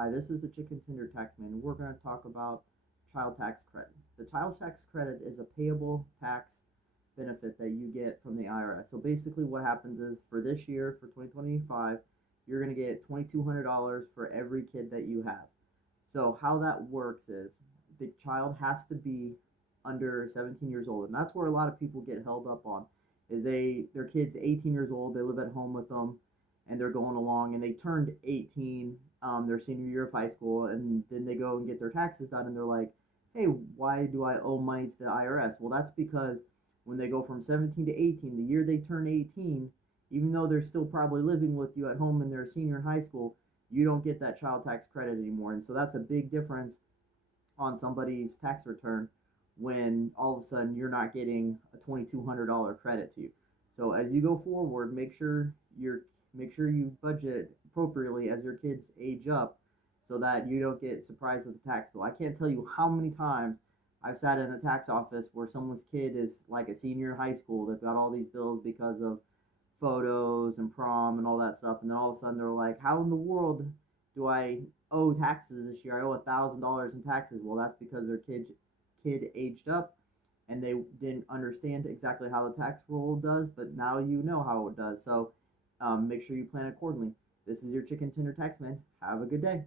Hi, this is the Chicken Tender Taxman, and we're going to talk about child tax credit. The child tax credit is a payable tax benefit that you get from the IRS. So basically, what happens is for this year, for 2025, you're going to get $2,200 for every kid that you have. So how that works is the child has to be under 17 years old, and that's where a lot of people get held up on. Is their kid's 18 years old, they live at home with them, and they're going along, and they turned 18 their senior year of high school, and then they go and get their taxes done, and they're like, hey, why do I owe money to the IRS? Well, that's because when they go from 17 to 18, the year they turn 18, even though they're still probably living with you at home and they're a senior in high school, you don't get that child tax credit anymore. And so that's a big difference on somebody's tax return when all of a sudden you're not getting a $2,200 credit to you. So as you go forward, make sure you budget appropriately as your kids age up so that you don't get surprised with the tax bill. I can't tell you how many times I've sat in a tax office where someone's kid is like a senior in high school. They've got all these bills because of photos and prom and all that stuff, and then all of a sudden they're like, "How in the world do I owe taxes this year? I owe $1,000 in taxes." Well, that's because their kid aged up, and they didn't understand exactly how the tax roll does, but now you know how it does. So make sure you plan accordingly. This is your chicken tender tax man. Have a good day.